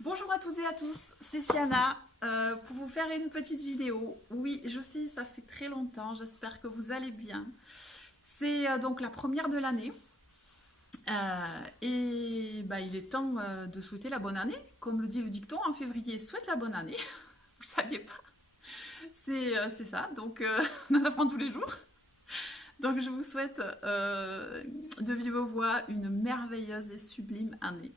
Bonjour à toutes et à tous, c'est Siana pour vous faire une petite vidéo. Oui, je sais, ça fait très longtemps, j'espère que vous allez bien. C'est donc la première de l'année et il est temps de souhaiter la bonne année. Comme le dit le dicton, en février, souhaite la bonne année. Vous ne saviez pas? C'est ça, donc on en apprend tous les jours. Donc je vous souhaite de vive voix une merveilleuse et sublime année.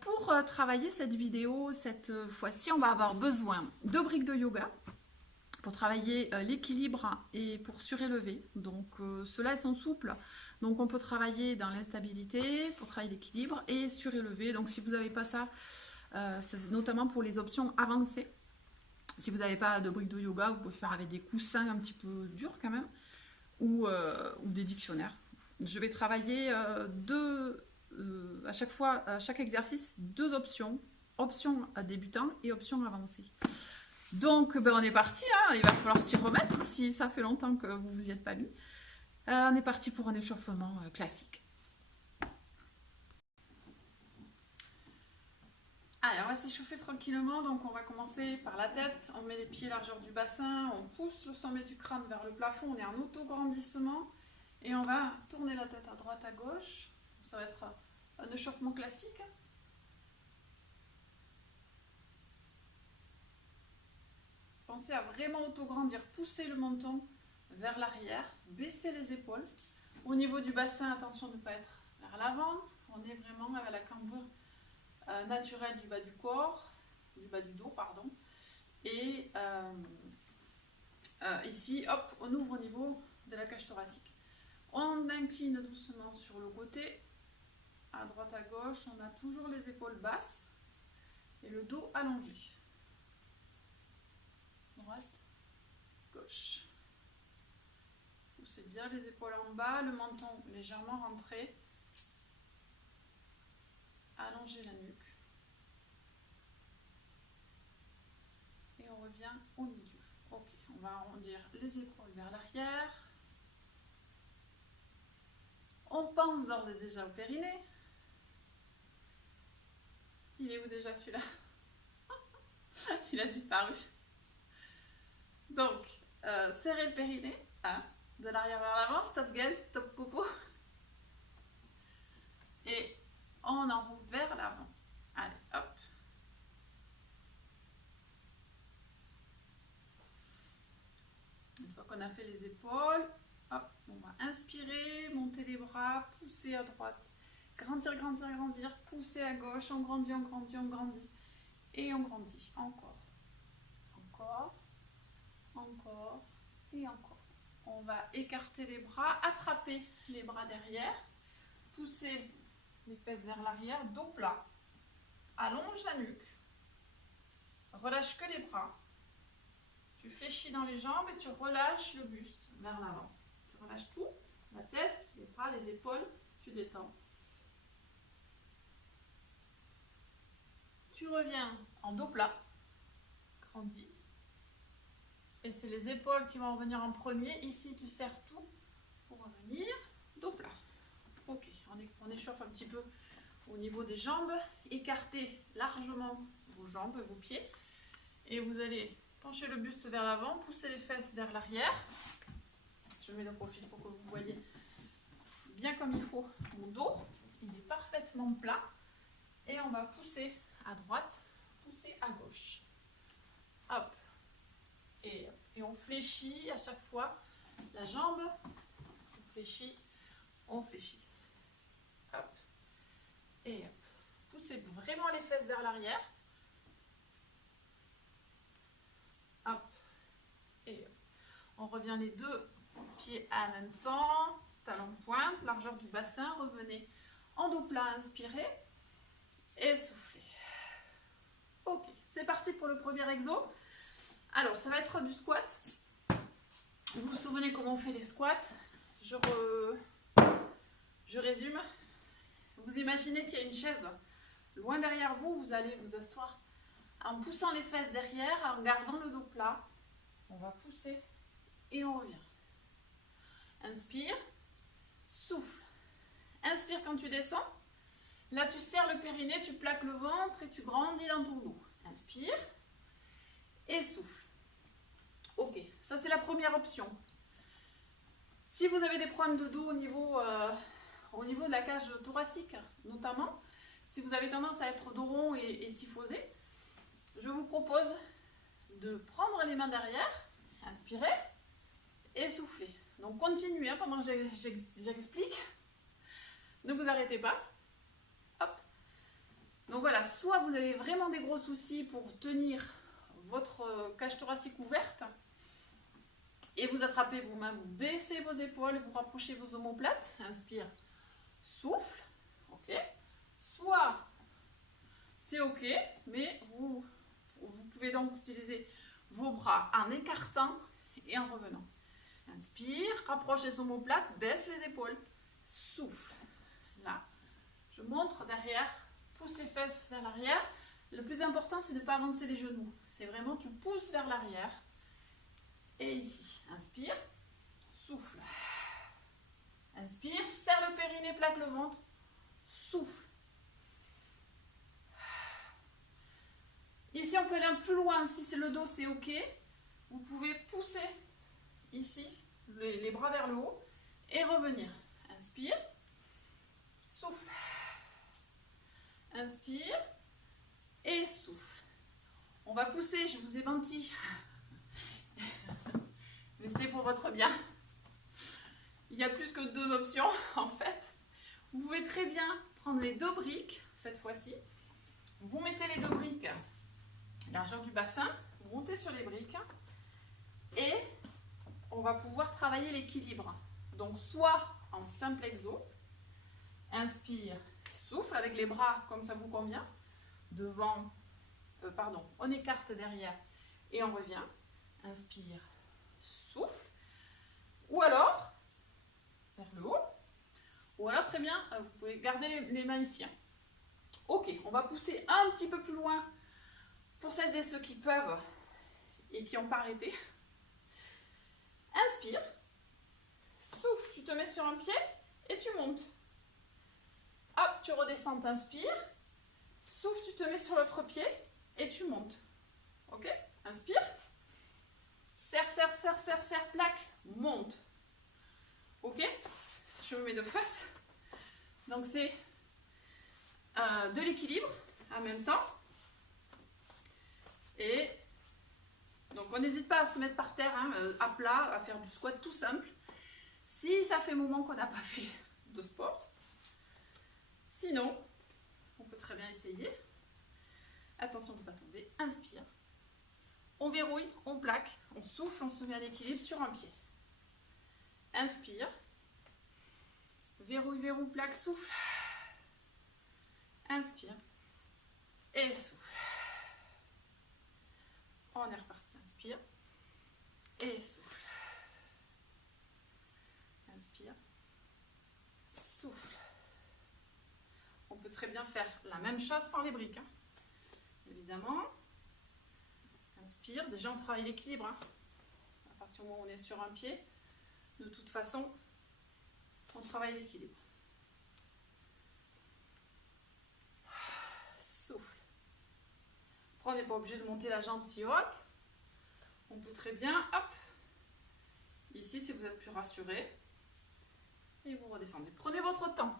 Pour travailler cette vidéo, cette fois-ci, on va avoir besoin de briques de yoga pour travailler l'équilibre et pour surélever. Donc ceux-là, ils sont souples. Donc on peut travailler dans l'instabilité pour travailler l'équilibre et surélever. Donc si vous n'avez pas ça, c'est notamment pour les options avancées. Si vous n'avez pas de briques de yoga, vous pouvez faire avec des coussins un petit peu durs quand même ou des dictionnaires. Je vais travailler à chaque fois, à chaque exercice, deux options. Option débutant et option avancée. Donc, on est parti. Hein, il va falloir s'y remettre si ça fait longtemps que vous vous y êtes pas mis. On est parti pour un échauffement classique. Allez, on va s'échauffer tranquillement. Donc, on va commencer par la tête. On met les pieds largeur du bassin. On pousse le sommet du crâne vers le plafond. On est en auto-grandissement. Et on va tourner la tête à droite, à gauche. Ça va être un échauffement classique. Pensez à vraiment auto-grandir, pousser le menton vers l'arrière, baisser les épaules. Au niveau du bassin, attention de ne pas être vers l'avant. On est vraiment avec la cambrure naturelle du bas du corps, du bas du dos, pardon. Et ici, hop, on ouvre au niveau de la cage thoracique. On incline doucement sur le côté, à droite, à gauche. On a toujours les épaules basses et le dos allongé. Droite, gauche. Poussez bien les épaules en bas, le menton légèrement rentré. Allongez la nuque. Et on revient au milieu. Ok, on va arrondir les épaules vers l'arrière. On pense d'ores et déjà au périnée. Il est où déjà celui-là? Il a disparu. Donc, serrez le périnée. Hein, de l'arrière vers l'avant, stop gaz, stop popo. Et on enroule vers l'avant. Allez, hop. Une fois qu'on a fait les épaules, hop, on va inspirer, monter les bras, pousser à droite. Grandir, grandir, grandir, pousser à gauche, on grandit, on grandit, on grandit. Et on grandit, encore. Encore, encore et encore. On va écarter les bras, attraper les bras derrière, pousser les fesses vers l'arrière, dos plat. Allonge la nuque. Relâche que les bras. Tu fléchis dans les jambes et tu relâches le buste vers l'avant. Tu relâches tout, la tête, les bras, les épaules, tu détends. Tu reviens en dos plat, grandis. Et c'est les épaules qui vont revenir en premier. Ici, tu serres tout pour revenir dos plat. Ok, on échauffe un petit peu au niveau des jambes. Écartez largement vos jambes, vos pieds. Et vous allez pencher le buste vers l'avant, pousser les fesses vers l'arrière. Je mets le profil pour que vous voyez bien comme il faut mon dos. Il est parfaitement plat. Et on va pousser à droite, pousser à gauche. Hop. Et on fléchit à chaque fois la jambe. On fléchit, on fléchit. Hop. Et hop. Poussez vraiment les fesses vers l'arrière. Hop. Et hop. On revient les deux pieds en même temps. Talon pointe, largeur du bassin. Revenez en dos plat, inspirez. Et soufflez. Ok, c'est parti pour le premier exo. Alors, ça va être du squat. Vous vous souvenez comment on fait les squats? Je résume. Vous imaginez qu'il y a une chaise loin derrière vous. Vous allez vous asseoir en poussant les fesses derrière, en gardant le dos plat. On va pousser et on revient. Inspire, souffle. Inspire quand tu descends. Là, tu serres le périnée, tu plaques le ventre et tu grandis dans ton dos. Inspire et souffle. Ok, ça c'est la première option. Si vous avez des problèmes de dos au niveau de la cage thoracique, notamment, si vous avez tendance à être dos rond et syphosé, je vous propose de prendre les mains derrière, inspirer et souffler. Donc continuez pendant que j'explique. Ne vous arrêtez pas. Hop. Donc voilà, soit vous avez vraiment des gros soucis pour tenir votre cage thoracique ouverte et vous attrapez vos mains, vous baissez vos épaules, vous rapprochez vos omoplates. Inspire, souffle. Ok. Soit c'est ok, mais vous pouvez donc utiliser vos bras en écartant et en revenant. Inspire, rapproche les omoplates, baisse les épaules, souffle. Là, je montre derrière, pousse les fesses vers l'arrière. Le plus important, c'est de ne pas avancer les genoux. C'est vraiment, tu pousses vers l'arrière. Et ici, inspire, souffle. Inspire, serre le périnée, plaque le ventre, souffle. Ici, on peut aller un peu plus loin. Si c'est le dos, c'est ok. Vous pouvez pousser ici les bras vers le haut et revenir. Inspire, souffle. Inspire et souffle. On va pousser, je vous ai menti. Mais c'est pour votre bien. Il y a plus que 2 options en fait. Vous pouvez très bien prendre les 2 briques cette fois-ci. Vous mettez les 2 briques largeur du bassin, vous montez sur les briques et on va pouvoir travailler l'équilibre. Donc soit en simple exo, inspire, souffle avec les bras comme ça vous convient, devant, on écarte derrière et on revient, inspire, souffle, ou alors vers le haut, ou alors très bien, vous pouvez garder les mains ici. Ok, on va pousser un petit peu plus loin pour celles et ceux qui peuvent et qui n'ont pas arrêté. Inspire, souffle, tu te mets sur un pied et tu montes. Hop, tu redescends, t'inspires, souffle, tu te mets sur l'autre pied et tu montes. Ok, inspire, serre, serre, serre, serre, serre, plaque, monte. Ok, je me mets de face. Donc c'est de l'équilibre en même temps. Et donc on n'hésite pas à se mettre par terre, à plat, à faire du squat tout simple. Si ça fait un moment qu'on n'a pas fait de sport. Sinon, on peut très bien essayer. Attention de ne pas tomber. Inspire. On verrouille, on plaque, on souffle, on se met à l'équilibre sur un pied. Inspire. Verrouille, verrouille, plaque, souffle. Inspire. Et souffle. On est reparti. Inspire. Et souffle. Inspire. Souffle. On peut très bien faire la même chose sans les briques. Évidemment. Inspire. Déjà, on travaille l'équilibre. À partir du moment où on est sur un pied, de toute façon, on travaille l'équilibre. Souffle. Après, on n'est pas obligé de monter la jambe si haute. On peut très bien, hop, ici, si vous êtes plus rassuré, et vous redescendez. Prenez votre temps.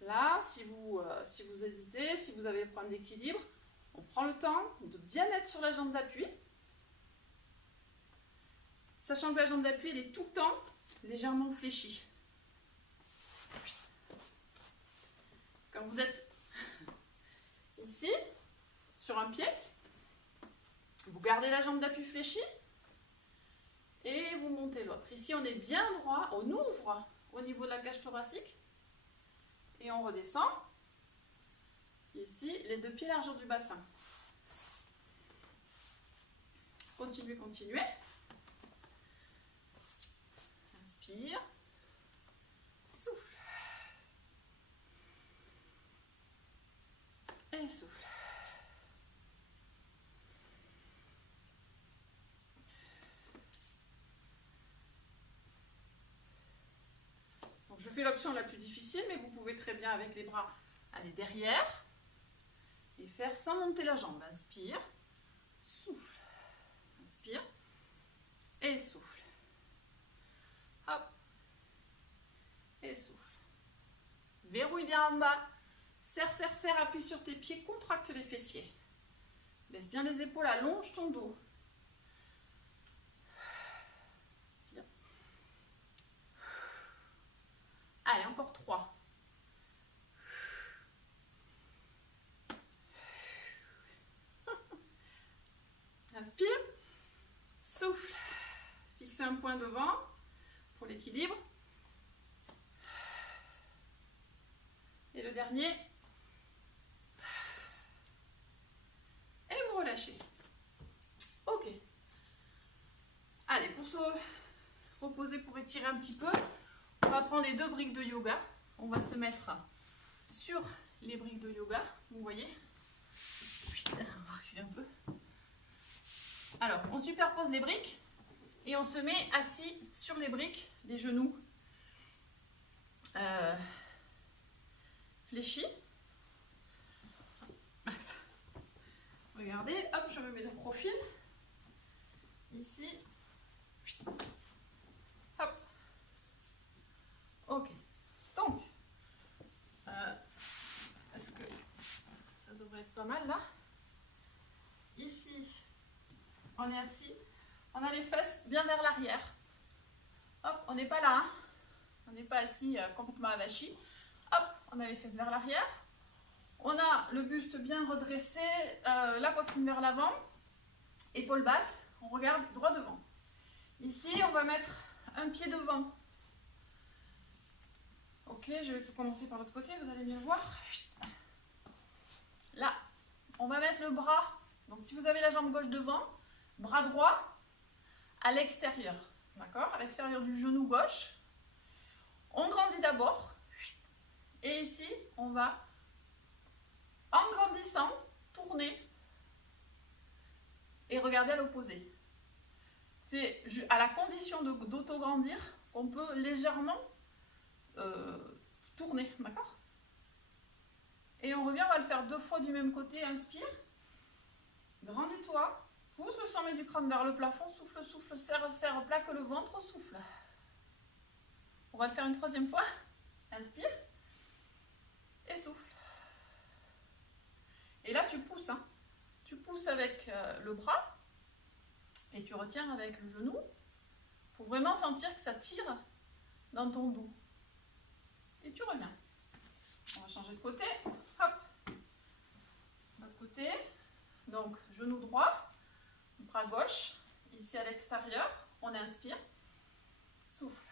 Là, si vous hésitez, si vous avez des problèmes d'équilibre, on prend le temps de bien être sur la jambe d'appui. Sachant que la jambe d'appui, elle est tout le temps légèrement fléchie. Quand vous êtes ici, sur un pied, vous gardez la jambe d'appui fléchie et vous montez l'autre. Ici, on est bien droit, on ouvre au niveau de la cage thoracique et on redescend. Ici, les 2 pieds largeur du bassin. Continuez, continuez. Inspire. Souffle. Et souffle. Donc je fais l'option la plus difficile, mais vous pouvez très bien avec les bras Allez, derrière. Et faire sans monter la jambe. Inspire, souffle. Inspire et souffle. Hop. Et souffle. Verrouille bien en bas. Serre, serre, serre. Appuie sur tes pieds. Contracte les fessiers. Baisse bien les épaules. Allonge ton dos. Bien. Allez, encore 3. Inspire, souffle, fixez un point devant pour l'équilibre. Et le dernier. Et vous relâchez. Ok. Allez, pour se reposer, pour étirer un petit peu, on va prendre les 2 briques de yoga. On va se mettre sur les briques de yoga, vous voyez. On va reculer un peu. Alors, on superpose les briques et on se met assis sur les briques, les genoux fléchis. Regardez, hop, je me mets de profil. Ici. Hop. Ok. Donc, est-ce que ça devrait être pas mal là? Ici. On est assis, on a les fesses bien vers l'arrière. Hop, on n'est pas là, hein. On n'est pas assis complètement avachi. Hop, on a les fesses vers l'arrière. On a le buste bien redressé, la poitrine vers l'avant, épaules basses, on regarde droit devant. Ici, on va mettre un pied devant. Ok, je vais commencer par l'autre côté, vous allez bien le voir. Là, on va mettre le bras. Donc si vous avez la jambe gauche devant, bras droit à l'extérieur, d'accord? À l'extérieur du genou gauche. On grandit d'abord. Et ici, on va, en grandissant, tourner et regarder à l'opposé. C'est à la condition d'auto-grandir qu'on peut légèrement tourner, d'accord? Et on revient, on va le faire 2 fois du même côté. Inspire. Grandis-toi. Pousse le sommet du crâne vers le plafond, souffle, souffle, serre, serre, plaque le ventre, souffle. On va le faire une 3e fois. Inspire. Et souffle. Et là, tu pousses. Hein. Tu pousses avec le bras et tu retiens avec le genou pour vraiment sentir que ça tire dans ton dos. Et tu reviens. On va changer de côté. Hop. L'autre côté. Donc, genou droit. Bras gauche, ici à l'extérieur, on inspire, souffle.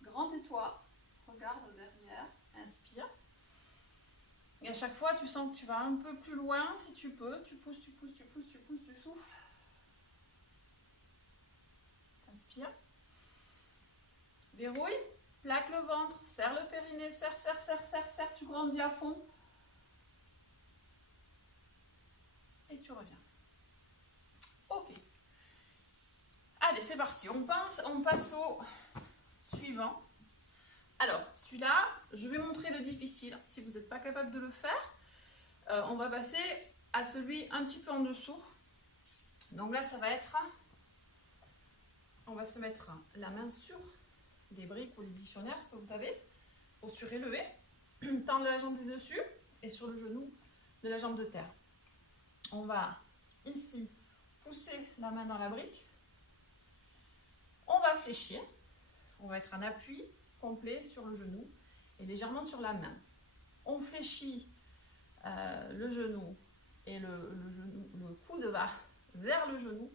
Grandis-toi, regarde derrière, inspire. Et à chaque fois, tu sens que tu vas un peu plus loin, si tu peux, tu pousses, tu pousses, tu pousses, tu pousses, tu souffles. Inspire. Verrouille, plaque le ventre, serre le périnée, serre, serre, serre, serre, serre, tu grandis à fond. Et tu reviens. Ok. Allez, c'est parti. On passe au suivant. Alors, celui-là, je vais montrer le difficile. Si vous n'êtes pas capable de le faire, on va passer à celui un petit peu en dessous. Donc là, ça va être... On va se mettre la main sur les briques ou les dictionnaires, ce que vous avez, au surélevé. Tendre la jambe du dessus et sur le genou de la jambe de terre. On va ici pousser la main dans la brique. On va fléchir. On va être en appui complet sur le genou et légèrement sur la main. On fléchit le genou et le coude va vers le genou.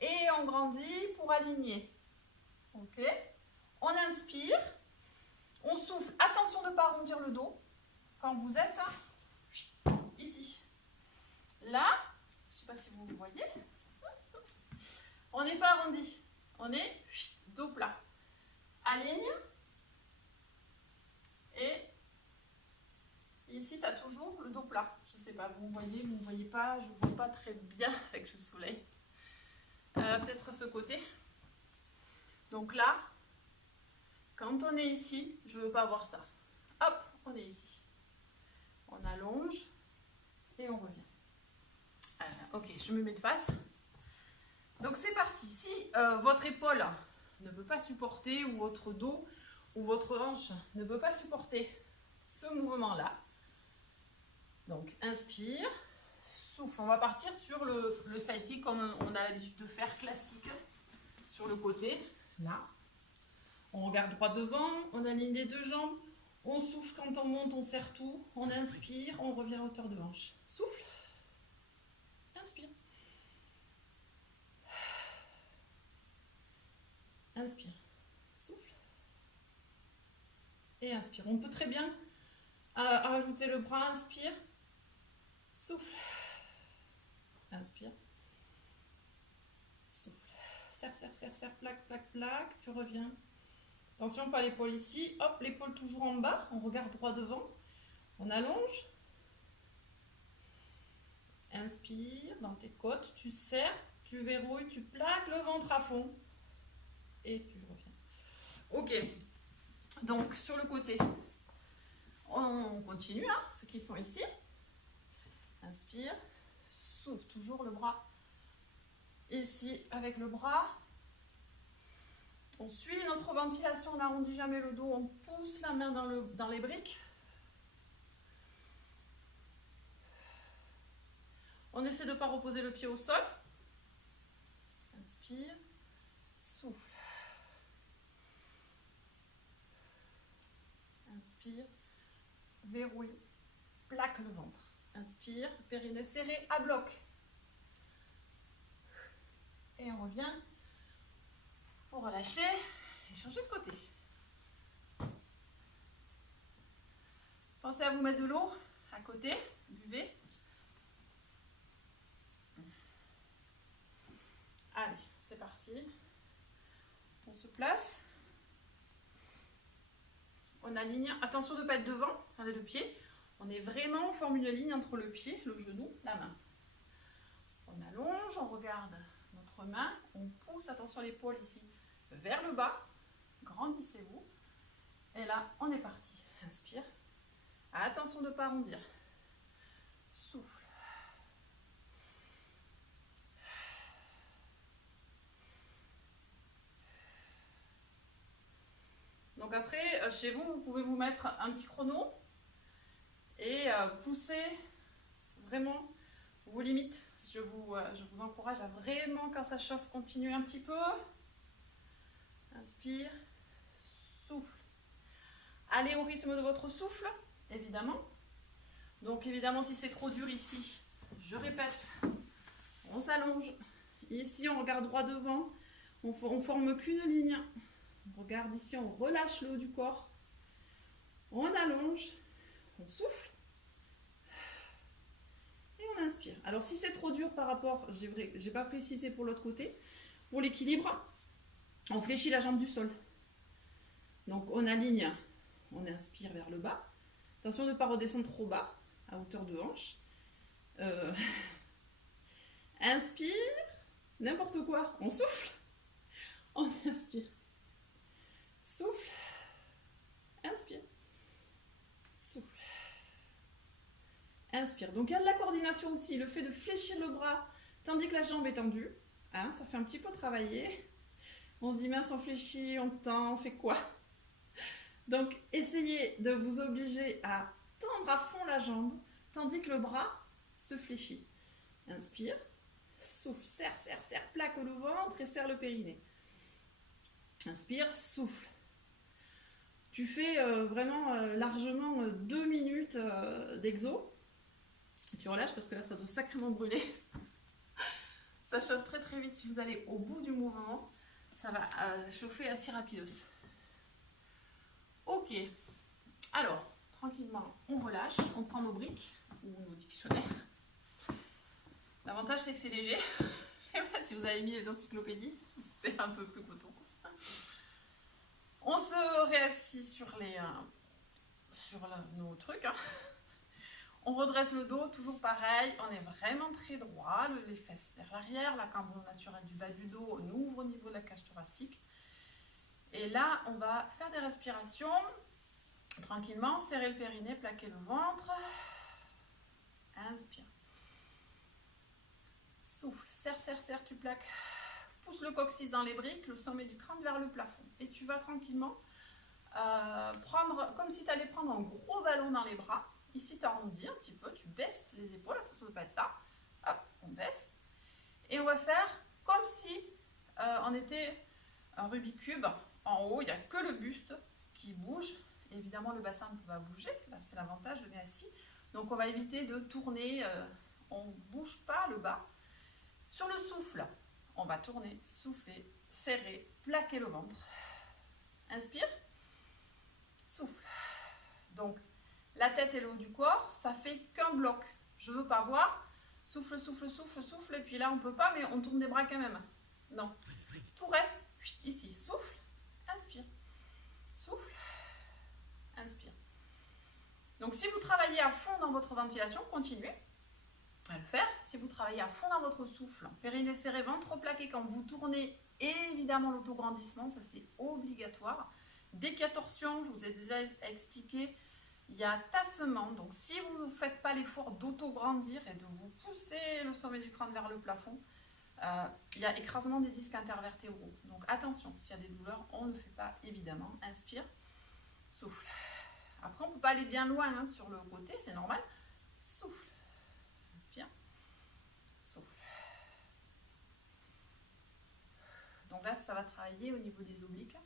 Et on grandit pour aligner. Ok. On inspire. On souffle. Attention de ne pas arrondir le dos quand vous êtes ici. Là, je ne sais pas si vous voyez, on n'est pas arrondi, on est dos plat. Aligne. Et ici, tu as toujours le dos plat. Je ne sais pas, vous voyez, vous ne voyez pas, je ne vois pas très bien avec le soleil. Peut-être ce côté. Donc là, quand on est ici, je ne veux pas voir ça. allonge et on revient. Ok, je me mets de face. Donc c'est parti. Si votre épaule ne peut pas supporter, ou votre dos, ou votre hanche ne peut pas supporter ce mouvement-là, donc inspire, souffle. On va partir sur le side kick comme on a l'habitude de faire classique, sur le côté, là. On regarde droit devant, on aligne les deux jambes, on souffle quand on monte, on serre tout, on inspire, on revient à hauteur de hanche. Souffle, inspire. Inspire, souffle et inspire. On peut très bien rajouter le bras, inspire, souffle, inspire, souffle. Serre, serre, serre, serre, plaque, plaque, plaque, tu reviens. Attention, pas l'épaule ici, hop, l'épaule toujours en bas, on regarde droit devant, on allonge. Inspire dans tes côtes, tu serres, tu verrouilles, tu plaques le ventre à fond et tu reviens. Ok, donc sur le côté, on continue, hein, ceux qui sont ici. Inspire, souffle, toujours le bras ici avec le bras. On suit notre ventilation, on n'arrondit jamais le dos, on pousse la main dans les briques. On essaie de ne pas reposer le pied au sol. Inspire, souffle. Inspire, verrouille, plaque le ventre. Inspire, périnée serré à bloc. Et on revient pour relâcher et changer de côté. Pensez à vous mettre de l'eau à côté, buvez. Allez, c'est parti. On se place. On aligne. Attention de ne pas être devant, avec le pied. On est vraiment, on forme une ligne entre le pied, le genou, la main. On allonge, on regarde notre main. On pousse, attention à l'épaule ici, vers le bas. Grandissez-vous. Et là, on est parti. Inspire. Attention de ne pas arrondir. Souffle. Donc après, chez vous, vous pouvez vous mettre un petit chrono et pousser vraiment vos limites. Je vous encourage à vraiment, quand ça chauffe, continuer un petit peu. Inspire, souffle. Allez au rythme de votre souffle, évidemment. Donc évidemment, si c'est trop dur ici, je répète, on s'allonge. Ici, on regarde droit devant, on forme qu'une ligne. On regarde ici, on relâche le haut du corps. On allonge, on souffle. Et on inspire. Alors si c'est trop dur par rapport, j'ai pas précisé pour l'autre côté, pour l'équilibre, on fléchit la jambe du sol. Donc on aligne, on inspire vers le bas. Attention de ne pas redescendre trop bas, à hauteur de hanche. Inspire, n'importe quoi, on souffle. On inspire. Souffle. Inspire. Souffle. Inspire. Donc il y a de la coordination aussi, le fait de fléchir le bras tandis que la jambe est tendue. Hein, ça fait un petit peu travailler. On se dit mince, on fléchit, on tend, on fait quoi? Donc essayez de vous obliger à tendre à fond la jambe tandis que le bras se fléchit. Inspire. Souffle. Serre, serre, serre. Plaque le ventre et serre le périnée. Inspire. Souffle. Tu fais vraiment largement 2 minutes d'exo. Tu relâches parce que là, ça doit sacrément brûler. Ça chauffe très très vite. Si vous allez au bout du mouvement, ça va chauffer assez rapidos. Ok. Alors, tranquillement, on relâche. On prend nos briques ou nos dictionnaires. L'avantage, c'est que c'est léger. Je ne sais pas si vous avez mis les encyclopédies. C'est un peu plus coton. On se réassit sur nos trucs. Hein. On redresse le dos, toujours pareil. On est vraiment très droit, les fesses vers l'arrière. La cambrure naturelle du bas du dos, on ouvre au niveau de la cage thoracique. Et là, on va faire des respirations. Tranquillement, serrer le périnée, plaquer le ventre. Inspire. Souffle. Serre, serre, serre, tu plaques. Pousse le coccyx dans les briques, le sommet du crâne vers le plafond. Et tu vas tranquillement prendre, comme si tu allais prendre un gros ballon dans les bras. Ici, tu arrondis un petit peu, tu baisses les épaules, attention de ne pas être là. Hop, on baisse. Et on va faire comme si on était un Rubik's Cube. En haut, il n'y a que le buste qui bouge. Et évidemment, le bassin ne peut pas bouger. Là, c'est l'avantage, on est assis. Donc, on va éviter de tourner. On ne bouge pas le bas. Sur le souffle, on va tourner, souffler, serrer, plaquer le ventre. Inspire. Souffle. Donc, la tête et le haut du corps, ça fait qu'un bloc. Je ne veux pas voir. Souffle, souffle, souffle, souffle. Et puis là, on ne peut pas, mais on tourne des bras quand même. Non. Tout reste ici. Souffle. Inspire. Souffle. Inspire. Donc, si vous travaillez à fond dans votre ventilation, continuez à le faire. Si vous travaillez à fond dans votre souffle, périnée serré, ventre plaqué quand vous tournez, et évidemment l'autograndissement, ça c'est obligatoire. Dès qu'il y a torsion, je vous ai déjà expliqué, il y a tassement. Donc si vous ne faites pas l'effort d'autograndir et de vous pousser le sommet du crâne vers le plafond, il y a écrasement des disques intervertébraux. Donc attention, s'il y a des douleurs, on ne fait pas évidemment. Inspire, souffle. Après, on ne peut pas aller bien loin hein, sur le côté, c'est normal. Souffle. Inspire, souffle. Donc là, ça va travailler au niveau des obliques.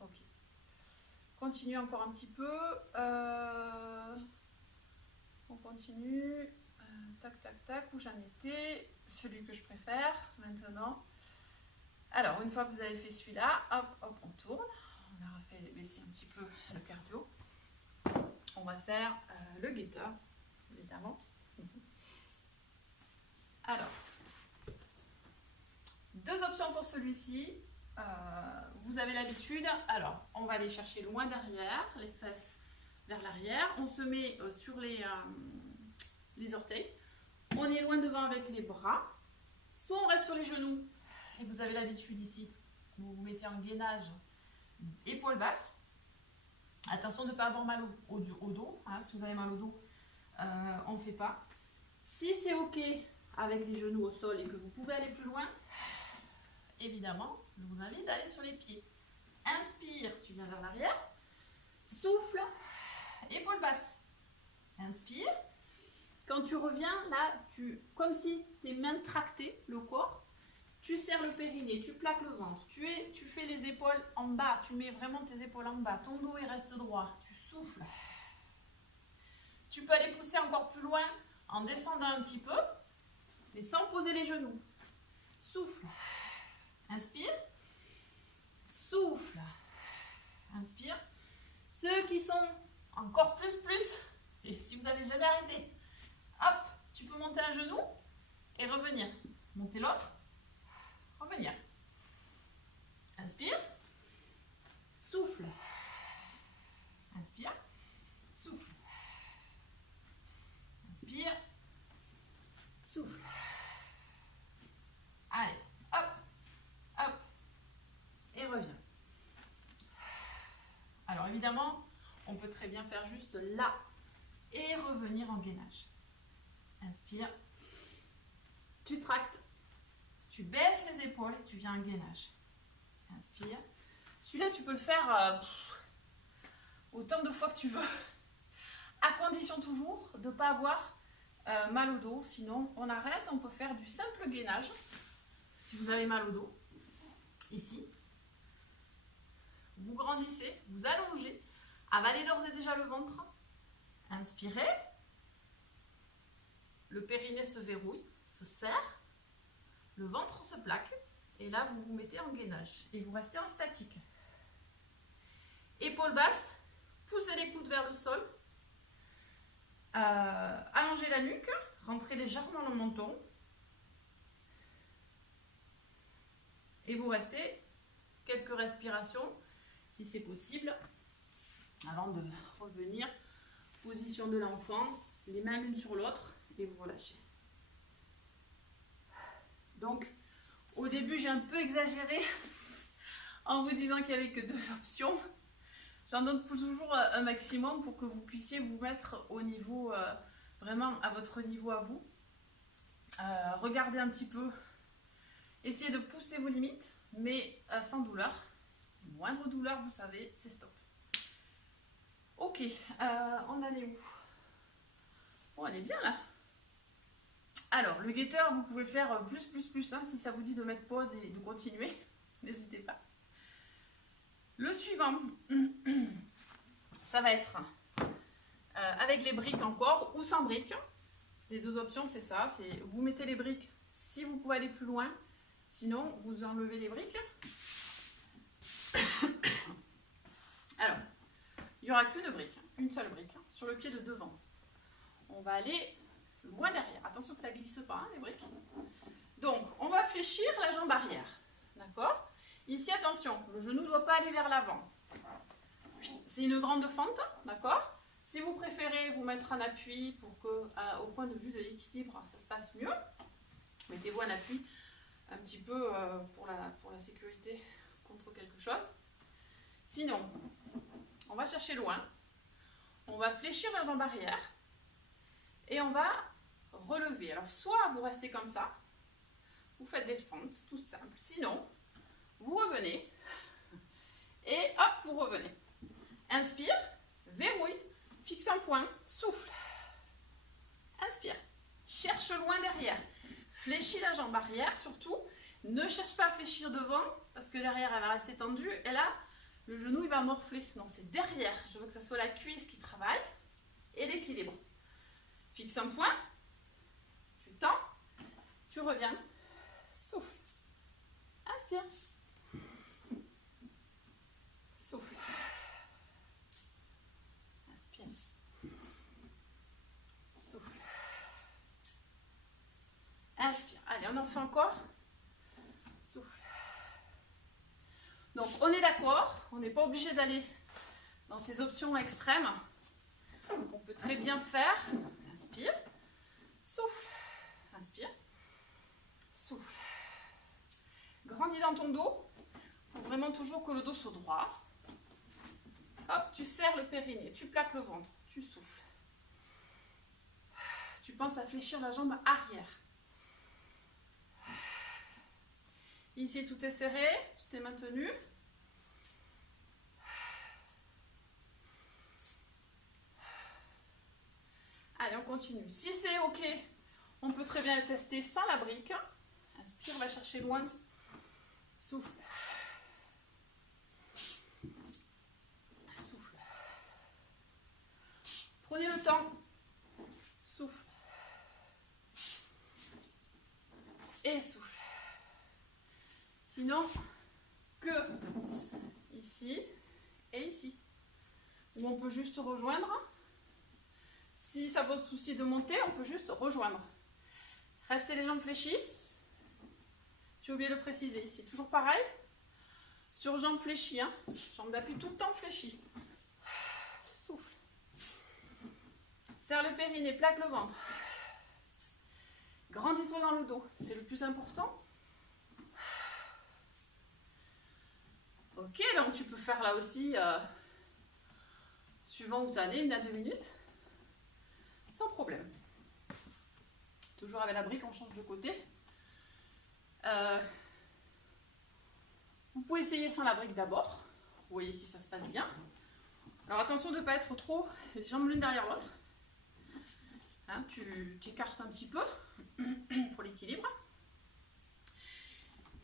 Ok. Continue encore un petit peu. On continue. Tac, tac, tac. Où j'en étais? Celui que je préfère maintenant. Alors, une fois que vous avez fait celui-là, hop, hop, on tourne. On a fait baisser un petit peu le cardio. On va faire le guetteur, évidemment. Alors, deux options pour celui-ci. Vous avez l'habitude. Alors, on va aller chercher loin derrière, les fesses vers l'arrière. On se met sur les orteils. On est loin devant avec les bras. Soit on reste sur les genoux. Et vous avez l'habitude ici. Vous vous mettez en gainage, épaules basses. Attention de ne pas avoir mal au dos. Hein. Si vous avez mal au dos, on ne fait pas. Si c'est OK avec les genoux au sol et que vous pouvez aller plus loin, évidemment, je vous invite à aller sur les pieds. Inspire, tu viens vers l'arrière. Souffle, épaules basses. Inspire. Quand tu reviens, là, comme si tes mains tractaient le corps, tu serres le périnée, tu plaques le ventre, tu fais les épaules en bas, tu mets vraiment tes épaules en bas, ton dos il reste droit, tu souffles. Tu peux aller pousser encore plus loin en descendant un petit peu, mais sans poser les genoux. Souffle. Inspire. Souffle. Inspire. Ceux qui sont encore plus, et si vous n'avez jamais arrêté, hop, tu peux monter un genou et revenir. Monter l'autre, revenir. Inspire. Souffle. Inspire. Souffle. Inspire. Souffle. Allez, hop, hop, et reviens. Alors évidemment, on peut très bien faire juste là et revenir en gainage. Inspire. Tu tractes. Tu baisses les épaules et tu viens en gainage. Inspire. Celui-là, tu peux le faire autant de fois que tu veux. À condition toujours de ne pas avoir mal au dos. Sinon, on arrête. On peut faire du simple gainage. Si vous avez mal au dos, ici. Vous grandissez, vous allongez. Avalez d'ores et déjà le ventre. Inspirez. Le périnée se verrouille, se serre. Le ventre se plaque. Et là, vous vous mettez en gainage. Et vous restez en statique. Épaules basses. Poussez les coudes vers le sol. Allongez la nuque. Rentrez légèrement le menton. Et vous restez quelques respirations, si c'est possible, avant de revenir. Position de l'enfant, les mains l'une sur l'autre, et vous relâchez. Donc, au début, j'ai un peu exagéré en vous disant qu'il n'y avait que deux options. J'en donne toujours un maximum pour que vous puissiez vous mettre au niveau, vraiment à votre niveau à vous. Regardez un petit peu, essayez de pousser vos limites, mais sans douleur. Moindre douleur, vous savez, c'est stop. Ok, on en est où? Bon, elle est bien là. Alors, le guetteur, vous pouvez faire plus, hein, si ça vous dit de mettre pause et de continuer. N'hésitez pas. Le suivant, ça va être avec les briques encore ou sans briques. Les deux options, c'est ça. C'est vous mettez les briques si vous pouvez aller plus loin. Sinon, vous enlevez les briques. Alors, il n'y aura qu'une brique, une seule brique, sur le pied de devant. On va aller loin derrière. Attention que ça ne glisse pas, hein, les briques. Donc, on va fléchir la jambe arrière. D'accord ? Ici, attention, le genou ne doit pas aller vers l'avant. C'est une grande fente, d'accord? Si vous préférez vous mettre en appui pour que, au point de vue de l'équilibre, ça se passe mieux, mettez-vous en appui un petit peu pour la sécurité contre quelque chose. Sinon, on va chercher loin, on va fléchir la jambe arrière et on va relever. Alors, soit vous restez comme ça, vous faites des fentes, tout simple. Sinon, vous revenez et hop, vous revenez. Inspire, verrouille, fixe un point, souffle. Inspire, cherche loin derrière. Fléchis la jambe arrière surtout. Ne cherche pas à fléchir devant parce que derrière elle va rester tendue et là, le genou il va morfler. Non, c'est derrière. Je veux que ce soit la cuisse qui travaille et l'équilibre. Fixe un point, tu tends, tu reviens, souffle. Inspire. Souffle. Inspire. Souffle. Inspire. Allez, on en fait encore. Souffle. Donc, on est d'accord. On n'est pas obligé d'aller dans ces options extrêmes. On peut très bien faire. Inspire. Souffle. Inspire. Souffle. Grandis dans ton dos. Il faut vraiment toujours que le dos soit droit. Hop, tu serres le périnée, tu plaques le ventre, tu souffles. Tu penses à fléchir la jambe arrière. Ici, tout est serré, tout est maintenu. Allez, on continue. Si c'est OK, on peut très bien le tester sans la brique. Inspire, va chercher loin. Souffle. Prenez le temps. Souffle. Et souffle. Sinon, que ici et ici. Ou on peut juste rejoindre. Si ça pose souci de monter, on peut juste rejoindre. Restez les jambes fléchies. J'ai oublié de le préciser ici. Toujours pareil. Sur jambes fléchies. Hein. Jambes d'appui tout le temps fléchies. Souffle. Serre le périnée, plaque le ventre. Grandis-toi dans le dos, c'est le plus important. Ok, donc tu peux faire là aussi, suivant où tu en es, 1 à 2 minutes. Sans problème. Toujours avec la brique, on change de côté. Vous pouvez essayer sans la brique d'abord. Vous voyez si ça se passe bien. Alors attention de ne pas être trop les jambes l'une derrière l'autre. Hein, tu t'écartes un petit peu pour l'équilibre.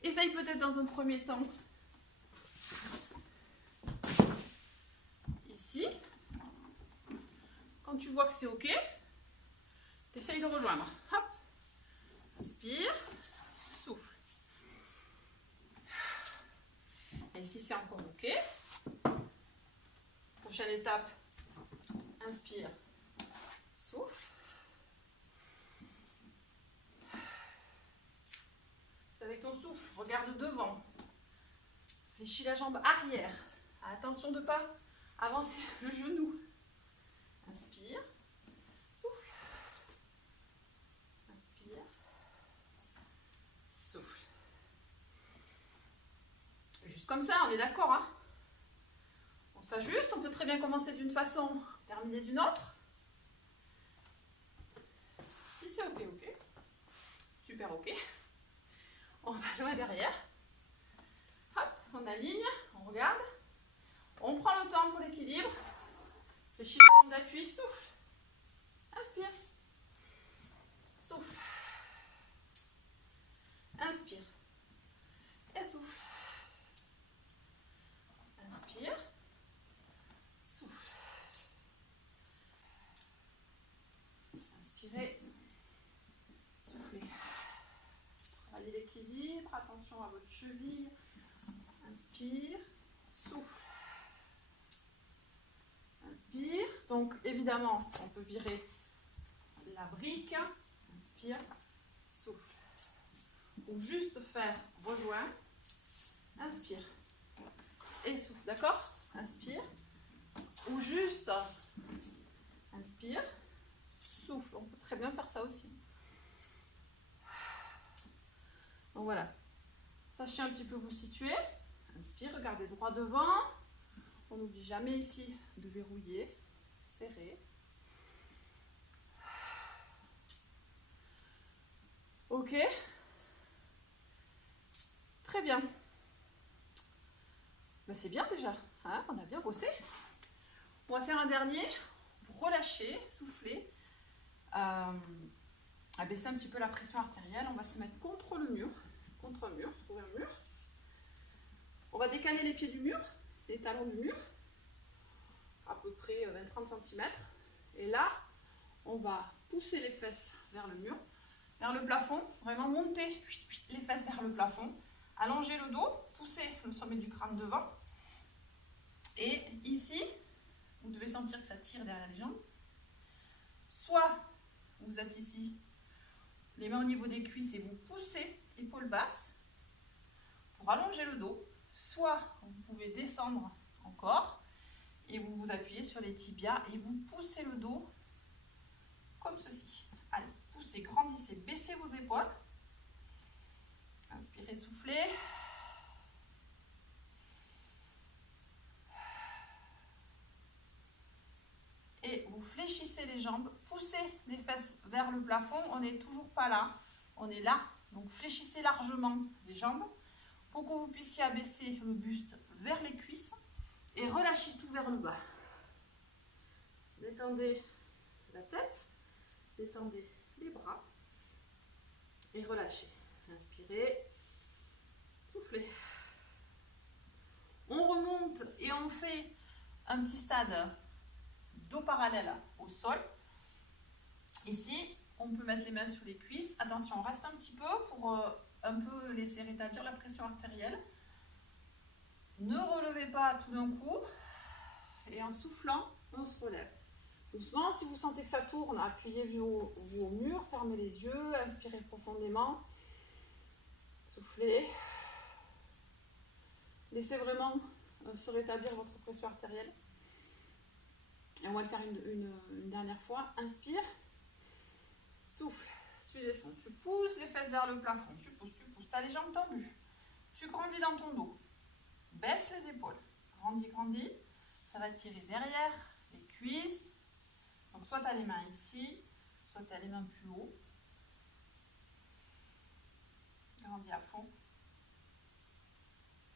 Essaye peut-être dans un premier temps ici. Quand tu vois que c'est OK, tu essayes de rejoindre. Hop. Inspire, souffle. Et ici c'est encore OK. Prochaine étape, inspire, souffle. Avec ton souffle, regarde devant. Fléchis la jambe arrière. Attention de ne pas avancer le genou. Inspire. Souffle. Inspire. Souffle. Juste comme ça, on est d'accord, hein? On s'ajuste, on peut très bien commencer d'une façon, terminer d'une autre. Si c'est ok, ok. Super ok. On va loin derrière. Hop, on aligne, on regarde. On prend le temps pour l'équilibre. Fléchissement d'appui, souffle. Inspire. Souffle. Inspire. Et souffle. Inspire. Souffle. Inspirez. Soufflez. Travaillez l'équilibre. Attention à votre cheville. Inspire. Souffle. Inspire. Donc évidemment, on peut virer la brique. Inspire. Souffle. Ou juste faire rejoint. Inspire. Et souffle, d'accord? Inspire. Ou juste inspire. Souffle. On peut très bien faire ça aussi. Donc voilà. Sachez un petit peu vous situer. Inspire, regardez droit devant. On n'oublie jamais ici de verrouiller. Serrer. Ok. Très bien. Ben c'est bien déjà. Hein, on a bien bossé. On va faire un dernier pour relâcher, souffler. Abaisser un petit peu la pression artérielle. On va se mettre contre le mur. Contre un mur. Trouver un mur. On va décaler les pieds du mur. Les talons du mur. À peu près 20-30 cm. Et là, on va pousser les fesses vers le mur. Vers le plafond. Vraiment monter les fesses vers le plafond. Allonger le dos. Pousser le sommet du crâne devant. Et ici, vous devez sentir que ça tire derrière les jambes. Soit vous êtes ici, les mains au niveau des cuisses et vous poussez l'épaule basse pour allonger le dos. Soit vous pouvez descendre encore et vous vous appuyez sur les tibias et vous poussez le dos comme ceci. Allez, poussez, grandissez, baissez vos épaules. Inspirez, soufflez. Et vous fléchissez les jambes, poussez les fesses vers le plafond. On n'est toujours pas là, on est là. Donc fléchissez largement les jambes pour que vous puissiez abaisser le buste vers les cuisses et relâchez tout vers le bas. Détendez la tête, détendez les bras et relâchez. Inspirez, soufflez. On remonte et on fait un petit stade dos parallèle au sol. Ici, on peut mettre les mains sur les cuisses. Attention, on reste un petit peu pour un peu laisser rétablir la pression artérielle. Ne relevez pas tout d'un coup. Et en soufflant, on se relève. Doucement, si vous sentez que ça tourne, appuyez-vous au mur, fermez les yeux, inspirez profondément. Soufflez. Laissez vraiment se rétablir votre pression artérielle. Et on va le faire une dernière fois. Inspire. Souffle. Tu descends. Tu pousses les fesses vers le plafond. Tu pousses. Tu as les jambes tendues. Tu grandis dans ton dos. Baisse les épaules. Grandis. Ça va tirer derrière les cuisses. Donc soit tu as les mains ici, soit tu as les mains plus haut. Grandis à fond.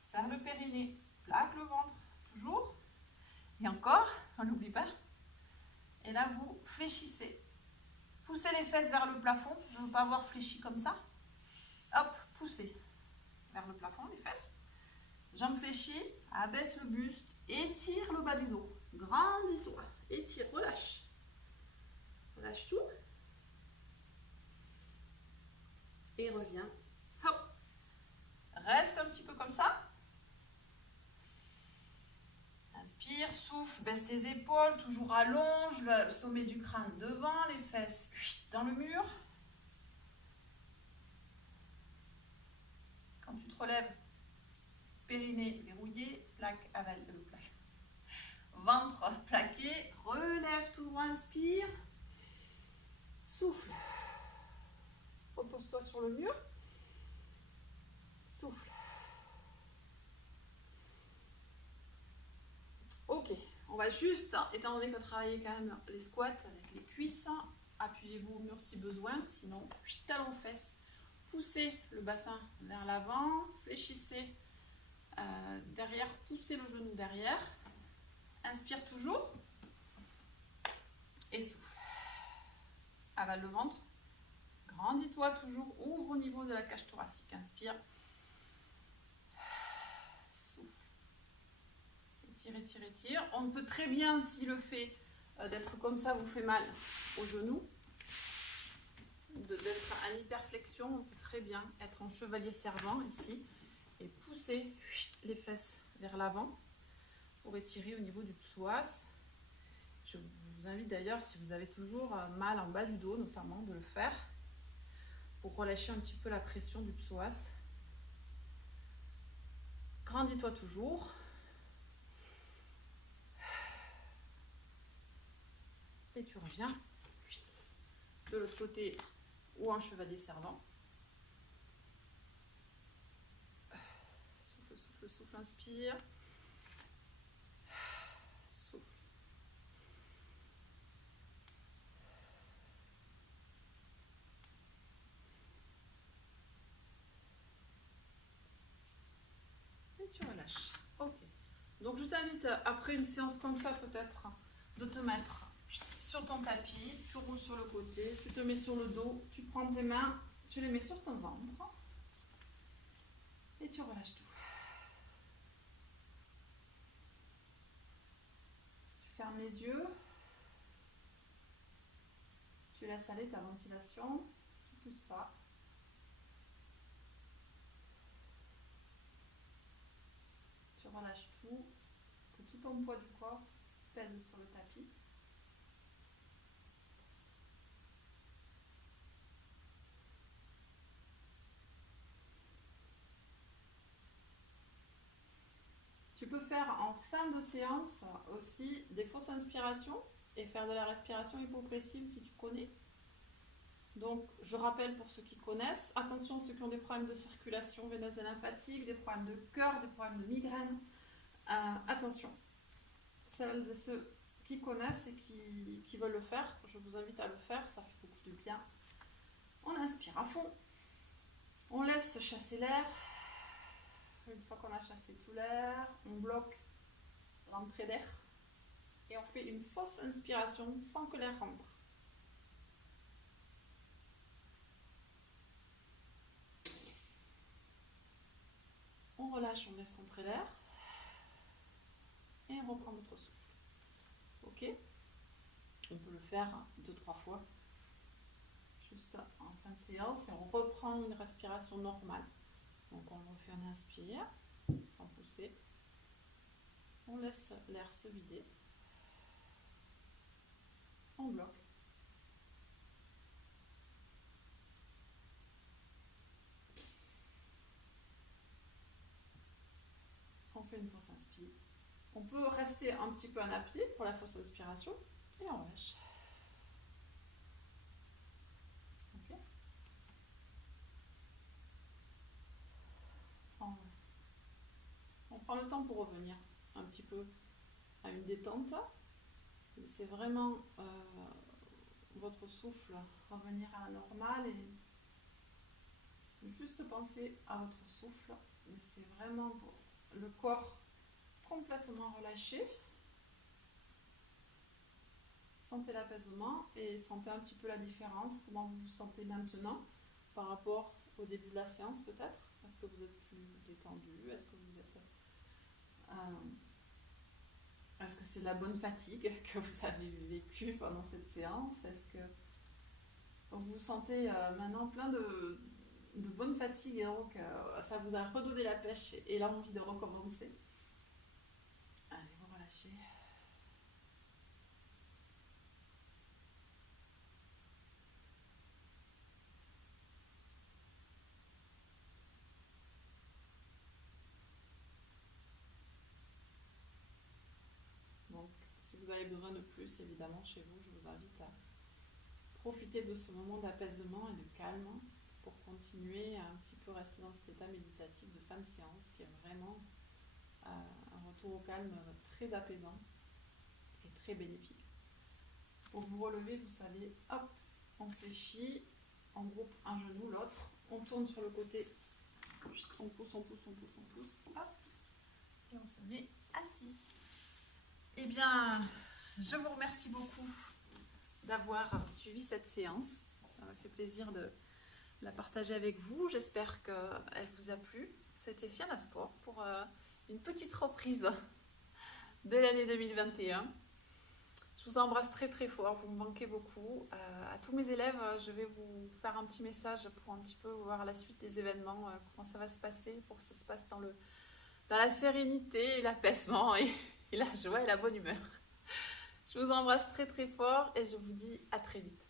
Serre le périnée. Plaque le ventre. Toujours. Et encore, on n'oublie pas. Et là, vous fléchissez. Poussez les fesses vers le plafond. Je ne veux pas avoir fléchi comme ça. Hop, poussez vers le plafond, les fesses. Jambes fléchies, abaisse le buste, étire le bas du dos. Grandis-toi, étire, relâche. Relâche tout. Et reviens. Hop. Reste un petit peu comme ça. Inspire, souffle, baisse tes épaules, toujours allonge le sommet du crâne devant, les fesses dans le mur. Quand tu te relèves, périnée verrouillé, plaque aval, plaque. Ventre plaqué, relève tout droit, inspire. Souffle. Repose-toi sur le mur. Souffle. Ok. va juste, étant donné qu'on travaille quand même les squats avec les cuisses, appuyez-vous au mur si besoin, sinon talons fesses, poussez le bassin vers l'avant, fléchissez derrière, poussez le genou derrière, inspire toujours et souffle. Avale le ventre, grandis-toi toujours, ouvre au niveau de la cage thoracique, inspire, souffle. Étire, étire, étire. On peut très bien, si le fait d'être comme ça vous fait mal au genou, d'être en hyperflexion, on peut très bien être en chevalier servant ici et pousser les fesses vers l'avant pour étirer au niveau du psoas. Je vous invite d'ailleurs, si vous avez toujours mal en bas du dos notamment, de le faire pour relâcher un petit peu la pression du psoas. Grandis-toi toujours. Et tu reviens de l'autre côté ou en chevalier servant. Souffle, souffle, souffle, inspire. Souffle. Et tu relâches. Ok. Donc je t'invite, après une séance comme ça peut-être, de te mettre sur ton tapis, tu roules sur le côté, tu te mets sur le dos, tu prends tes mains, tu les mets sur ton ventre et tu relâches tout. Tu fermes les yeux, tu laisses aller ta ventilation, tu ne pousses pas. Tu relâches tout, que tout ton poids du corps pèse sur le tapis. Tu peux faire en fin de séance aussi des fausses inspirations et faire de la respiration hypopressive si tu connais. Donc, je rappelle pour ceux qui connaissent, attention ceux qui ont des problèmes de circulation veineuse et lymphatique, des problèmes de cœur, des problèmes de migraine. Attention, celles et ceux qui connaissent et qui veulent le faire, je vous invite à le faire, ça fait beaucoup de bien. On inspire à fond, on laisse chasser l'air. Une fois qu'on a chassé tout l'air, on bloque l'entrée d'air et on fait une fausse inspiration sans que l'air rentre. On relâche, on laisse rentrer l'air et on reprend notre souffle. Ok? On peut le faire 2-3 fois juste en fin de séance et on reprend une respiration normale. Donc on le refait, on inspire sans pousser. On laisse l'air se vider. On bloque. On fait une fausse inspire. On peut rester un petit peu en appui pour la fausse inspiration et on lâche. Ok. On prend le temps pour revenir un petit peu à une détente. C'est vraiment votre souffle revenir à la normale et juste penser à votre souffle. C'est vraiment le corps complètement relâché. Sentez l'apaisement et sentez un petit peu la différence, comment vous vous sentez maintenant par rapport au début de la séance peut-être. Est-ce que vous êtes plus détendu? Est-ce que vous êtes... est-ce que c'est la bonne fatigue que vous avez vécue pendant cette séance? Est-ce que vous vous sentez maintenant plein de bonne fatigue et donc ça vous a redonné la pêche et l'envie de recommencer? Allez, vous relâchez. Donc, si vous avez besoin de plus, évidemment, chez vous, je vous invite à profiter de ce moment d'apaisement et de calme pour continuer à un petit peu rester dans cet état méditatif de fin de séance qui est vraiment un retour au calme très apaisant. très bénéfique. Pour vous relever, vous savez, hop, on fléchit, on groupe un genou, l'autre, on tourne sur le côté, on pousse, hop, et on se met assis. Eh bien, je vous remercie beaucoup d'avoir suivi cette séance. Ça m'a fait plaisir de la partager avec vous. J'espère qu'elle vous a plu. C'était Siana Sport pour une petite reprise de l'année 2021. Je vous embrasse très très fort, vous me manquez beaucoup. À tous mes élèves, je vais vous faire un petit message pour un petit peu voir la suite des événements, comment ça va se passer, pour que ça se passe dans la sérénité et l'apaisement et la joie et la bonne humeur. Je vous embrasse très très fort et je vous dis à très vite.